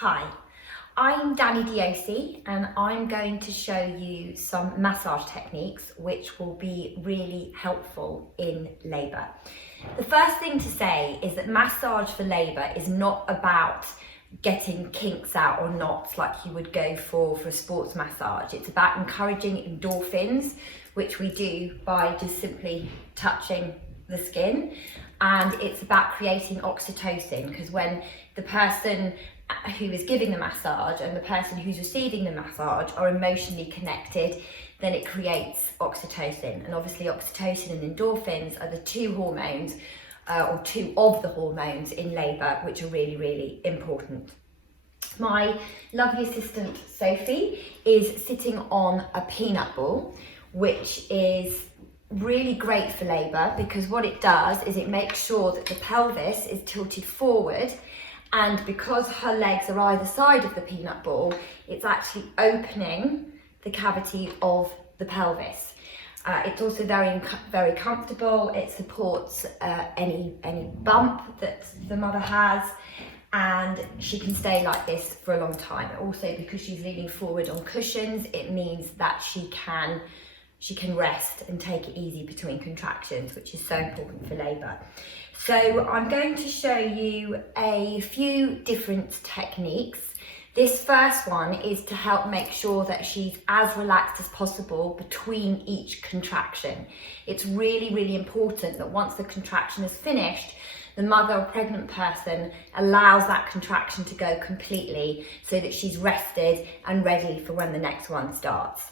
Hi, I'm Danny Diosi and I'm going to show you some massage techniques which will be really helpful in labour. The first thing to say is that massage for labour is not about getting kinks out or knots like you would go for a sports massage. It's about encouraging endorphins, which we do by just simply touching the skin, and it's about creating oxytocin, because when the person who is giving the massage and the person who's receiving the massage are emotionally connected, then it creates oxytocin. And obviously oxytocin and endorphins are the two hormones or two of the hormones in labour which are really, really important. My lovely assistant Sophie is sitting on a peanut ball, which is really great for labour because what it does is it makes sure that the pelvis is tilted forward, and because her legs are either side of the peanut ball, it's actually opening the cavity of the pelvis. It's also very comfortable. It supports any bump that the mother has, and she can stay like this for a long time. Also, because she's leaning forward on cushions, it means that she can rest and take it easy between contractions, which is so important for labour. So I'm going to show you a few different techniques. This first one is to help make sure that she's as relaxed as possible between each contraction. It's really, really important that once the contraction is finished, the mother or pregnant person allows that contraction to go completely so that she's rested and ready for when the next one starts.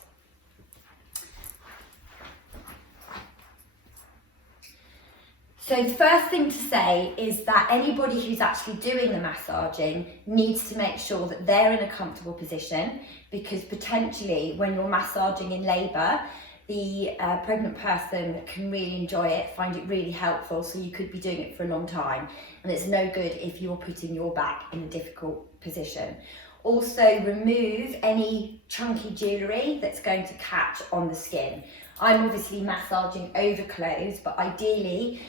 So the first thing to say is that anybody who's actually doing the massaging needs to make sure that they're in a comfortable position, because potentially when you're massaging in labour, the pregnant person can really enjoy it, find it really helpful, so you could be doing it for a long time, and it's no good if you're putting your back in a difficult position. Also, remove any chunky jewellery that's going to catch on the skin. I'm obviously massaging over clothes, but ideally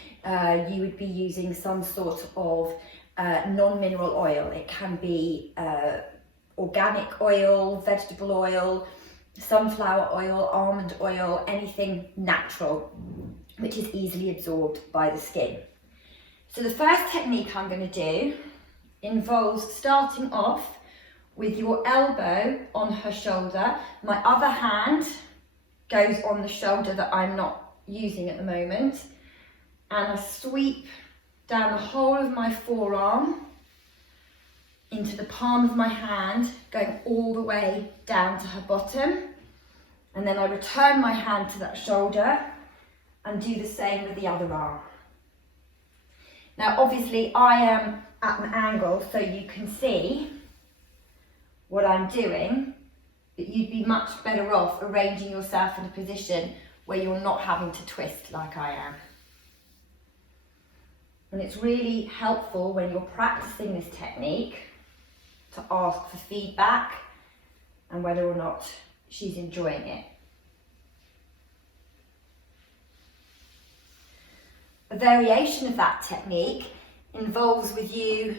you would be using some sort of non-mineral oil. It can be organic oil, vegetable oil, sunflower oil, almond oil, anything natural, which is easily absorbed by the skin. So the first technique I'm going to do involves starting off with your elbow on her shoulder. My other hand goes on the shoulder that I'm not using at the moment, and I sweep down the whole of my forearm into the palm of my hand, going all the way down to her bottom, and then I return my hand to that shoulder and do the same with the other arm. Now obviously I am at an angle so you can see what I'm doing, but you'd be much better off arranging yourself in a position where you're not having to twist like I am. And it's really helpful when you're practicing this technique to ask for feedback and whether or not she's enjoying it. A variation of that technique involves with you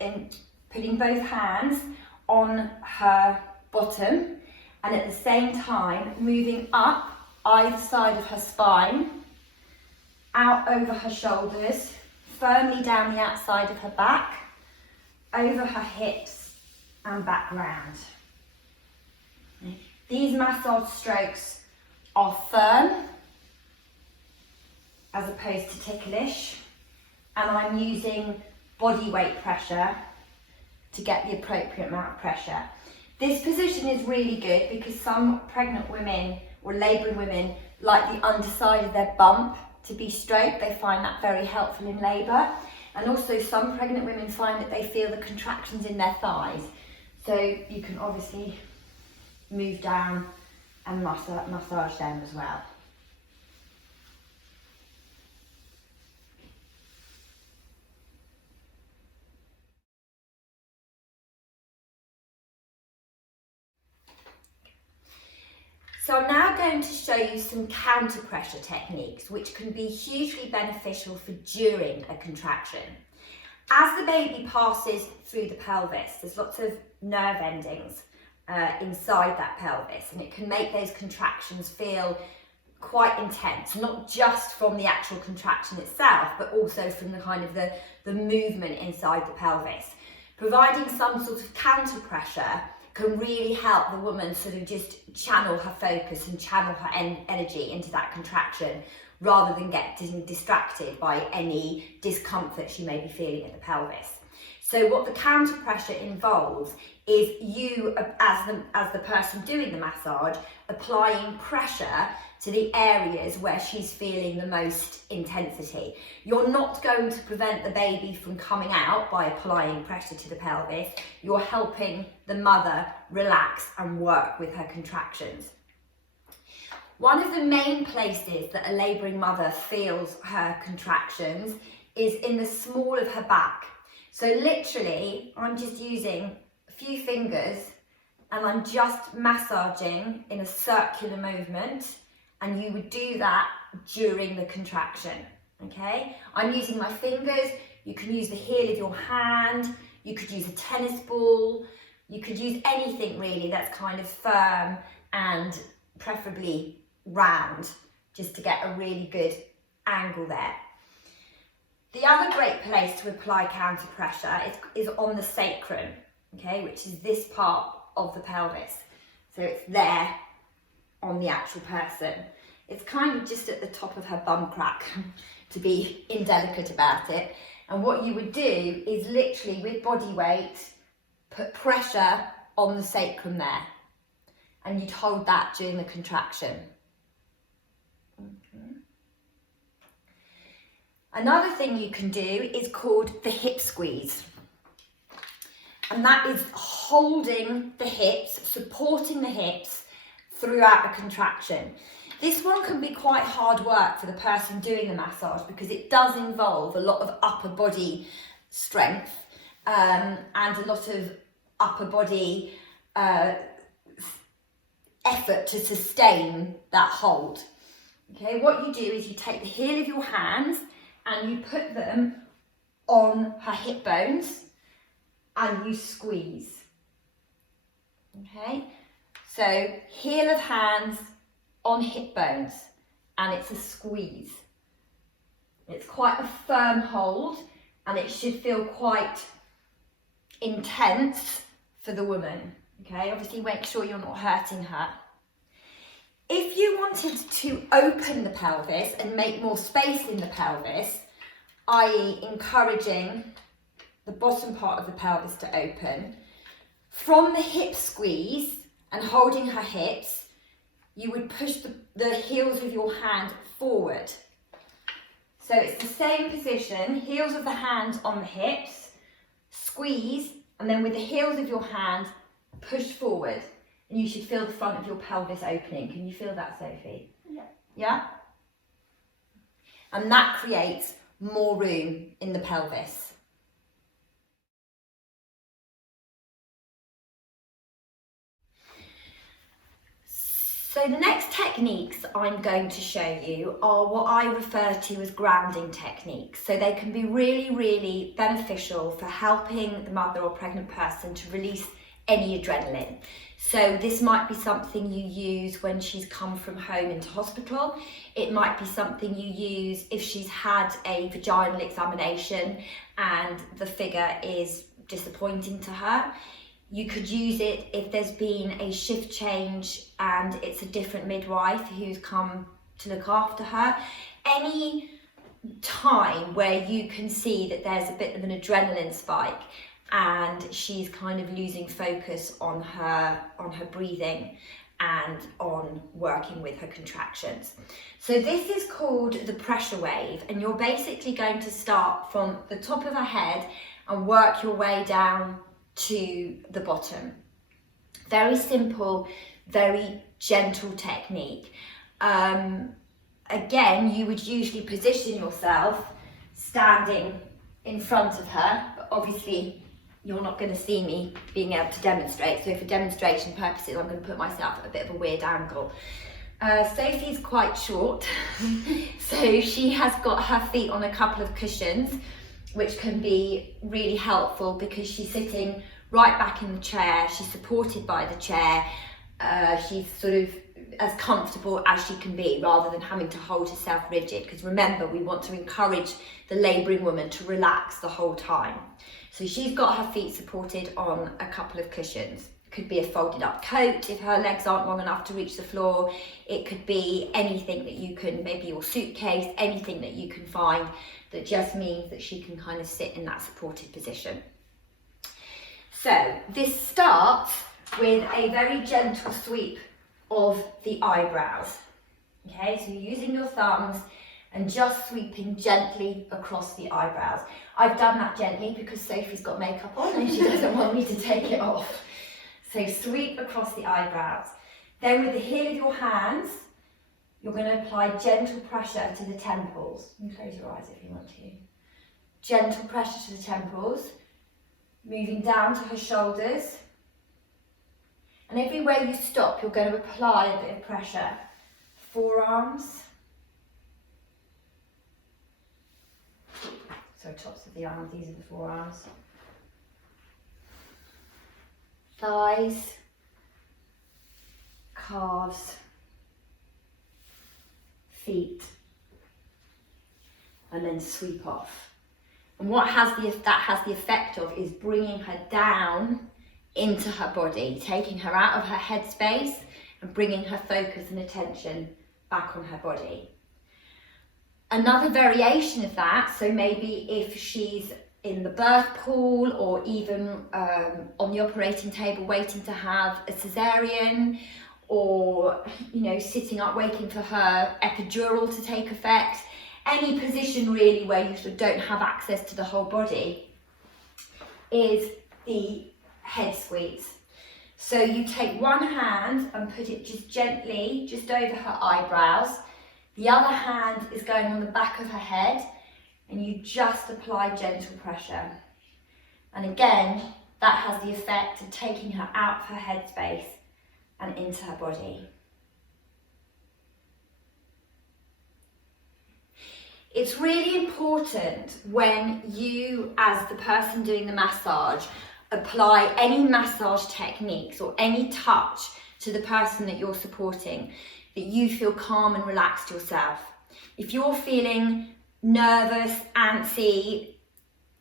in putting both hands on her bottom and at the same time moving up either side of her spine, out over her shoulders, firmly down the outside of her back, over her hips and back round. These massage strokes are firm as opposed to ticklish, and I'm using body weight pressure to get the appropriate amount of pressure. This position is really good because some pregnant women or labouring women like the underside of their bump to be straight. They find that very helpful in labour, and also some pregnant women find that they feel the contractions in their thighs, so you can obviously move down and massage them as well. So I'm now going to show you some counter pressure techniques which can be hugely beneficial for during a contraction. As the baby passes through the pelvis, there's lots of nerve endings inside that pelvis, and it can make those contractions feel quite intense, not just from the actual contraction itself, but also from the kind of the movement inside the pelvis. Providing some sort of counter pressure can really help the woman sort of just channel her focus and channel her energy into that contraction, rather than getting distracted by any discomfort she may be feeling at the pelvis. So what the counter pressure involves is you, as the person doing the massage, applying pressure to the areas where she's feeling the most intensity. You're not going to prevent the baby from coming out by applying pressure to the pelvis. You're helping the mother relax and work with her contractions. One of the main places that a labouring mother feels her contractions is in the small of her back. So literally, I'm just using a few fingers and I'm just massaging in a circular movement, and you would do that during the contraction, okay? I'm using my fingers. You can use the heel of your hand, you could use a tennis ball, you could use anything really that's kind of firm and preferably round, just to get a really good angle there. The other great place to apply counter pressure is on the sacrum, okay, which is this part of the pelvis. So it's there on the actual person. It's kind of just at the top of her bum crack, to be indelicate about it. And what you would do is literally, with body weight, put pressure on the sacrum there, and you'd hold that during the contraction. Another thing you can do is called the hip squeeze. And that is holding the hips, supporting the hips throughout a contraction. This one can be quite hard work for the person doing the massage, because it does involve a lot of upper body strength and a lot of upper body effort to sustain that hold. Okay, what you do is you take the heel of your hands and you put them on her hip bones and you squeeze. Okay, so heel of hands on hip bones, and it's a squeeze. It's quite a firm hold, and it should feel quite intense for the woman. Okay, obviously make sure you're not hurting her. If you wanted to open the pelvis and make more space in the pelvis, i.e. encouraging the bottom part of the pelvis to open, from the hip squeeze and holding her hips, you would push the heels of your hand forward. So it's the same position, heels of the hands on the hips, squeeze, and then with the heels of your hand, push forward. And you should feel the front of your pelvis opening. Can you feel that, Sophie? Yeah. Yeah? And that creates more room in the pelvis. So the next techniques I'm going to show you are what I refer to as grounding techniques. So they can be really, really beneficial for helping the mother or pregnant person to release any adrenaline. So this might be something you use when she's come from home into hospital. It might be something you use if she's had a vaginal examination and the figure is disappointing to her. You could use it if there's been a shift change and it's a different midwife who's come to look after her. Any time where you can see that there's a bit of an adrenaline spike and she's kind of losing focus on her breathing and on working with her contractions. So this is called the pressure wave, and you're basically going to start from the top of her head and work your way down to the bottom. Very simple, very gentle technique. Again, you would usually position yourself standing in front of her, but obviously you're not going to see me being able to demonstrate, so for demonstration purposes I'm going to put myself at a bit of a weird angle. Sophie's quite short, so she has got her feet on a couple of cushions, which can be really helpful because she's sitting right back in the chair, she's supported by the chair, she's sort of as comfortable as she can be rather than having to hold herself rigid, because remember, we want to encourage the labouring woman to relax the whole time. So she's got her feet supported on a couple of cushions. It could be a folded up coat if her legs aren't long enough to reach the floor. It could be anything that you can, maybe your suitcase, anything that you can find that just means that she can kind of sit in that supported position. So this starts with a very gentle sweep of the eyebrows. Okay, so you're using your thumbs and just sweeping gently across the eyebrows. I've done that gently because Sophie's got makeup on and she doesn't want me to take it off. So sweep across the eyebrows. Then with the heel of your hands, you're going to apply gentle pressure to the temples. You can close your eyes if you want to. Gentle pressure to the temples, moving down to her shoulders. And everywhere you stop, you're going to apply a bit of pressure. Forearms. So tops of the arms, these are the forearms. Thighs. Calves. Feet. And then sweep off. And what that has the effect of is bringing her down into her body, taking her out of her headspace and bringing her focus and attention back on her body. Another variation of that, so maybe if she's in the birth pool or even on the operating table waiting to have a cesarean, or sitting up waiting for her epidural to take effect, any position really where you sort of don't have access to the whole body, is the head squeeze. So you take one hand and put it just gently just over her eyebrows. The other hand is going on the back of her head and you just apply gentle pressure. And again, that has the effect of taking her out of her headspace and into her body. It's really important when you, as the person doing the massage, apply any massage techniques or any touch to the person that you're supporting, that you feel calm and relaxed yourself. If you're feeling nervous, antsy,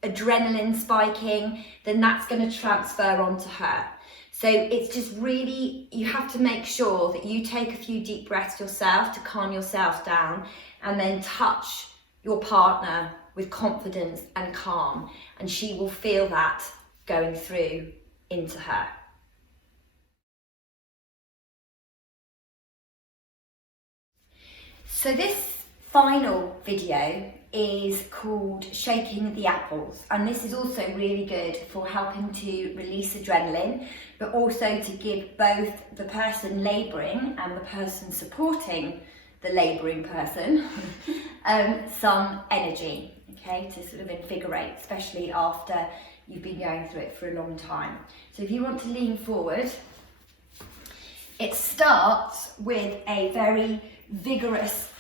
adrenaline spiking, then that's going to transfer onto her. So it's just really, you have to make sure that you take a few deep breaths yourself to calm yourself down, and then touch your partner with confidence and calm, and she will feel that going through into her. So this final video is called Shaking the Apples, and this is also really good for helping to release adrenaline, but also to give both the person labouring and the person supporting the labouring person some energy, okay, to sort of invigorate, especially after you've been going through it for a long time. So if you want to lean forward, it starts with a very vigorous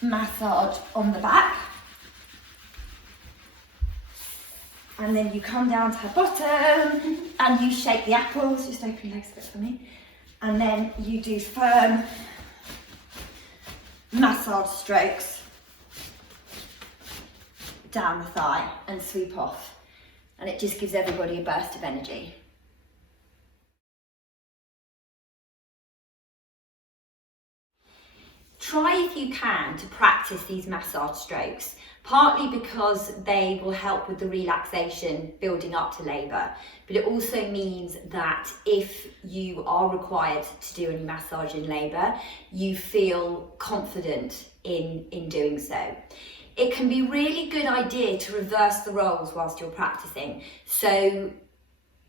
massage on the back, and then you come down to her bottom and you shake the apples. Just open your legs a bit for me, and then you do firm massage strokes down the thigh and sweep off, and it just gives everybody a burst of energy. Try if you can to practice these massage strokes, partly because they will help with the relaxation building up to labour, but it also means that if you are required to do any massage in labour, you feel confident in doing so. It can be a really good idea to reverse the roles whilst you're practicing. So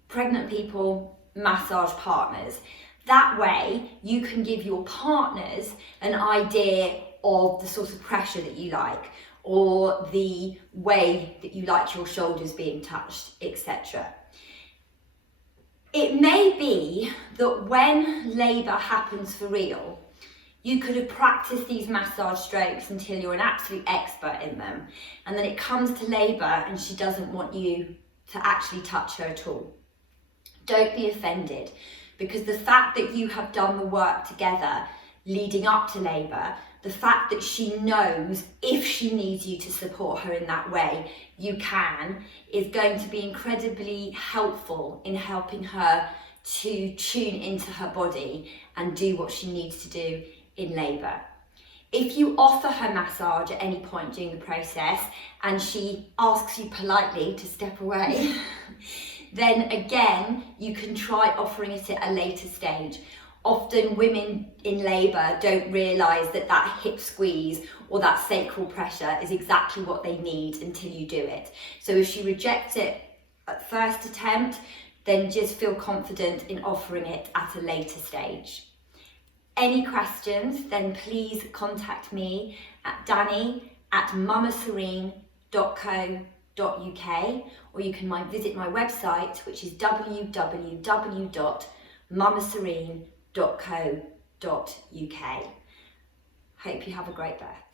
pregnant people, massage partners. That way you can give your partners an idea of the sort of pressure that you like, or the way that you like your shoulders being touched, etc. It may be that when labour happens for real, You could have practiced these massage strokes until you're an absolute expert in them, and then it comes to labour and she doesn't want you to actually touch her at all. Don't be offended, because the fact that you have done the work together leading up to labour, the fact that she knows if she needs you to support her in that way, you can, is going to be incredibly helpful in helping her to tune into her body and do what she needs to do in labour. If you offer her massage at any point during the process and she asks you politely to step away, then again, you can try offering it at a later stage. Often women in labour don't realise that that hip squeeze or that sacral pressure is exactly what they need until you do it. So if she rejects it at first attempt, then just feel confident in offering it at a later stage. Any questions, then please contact me at danny@mamaserene.co.uk, or you can visit my website, which is www.mamaserene.co.uk. Hope you have a great birth.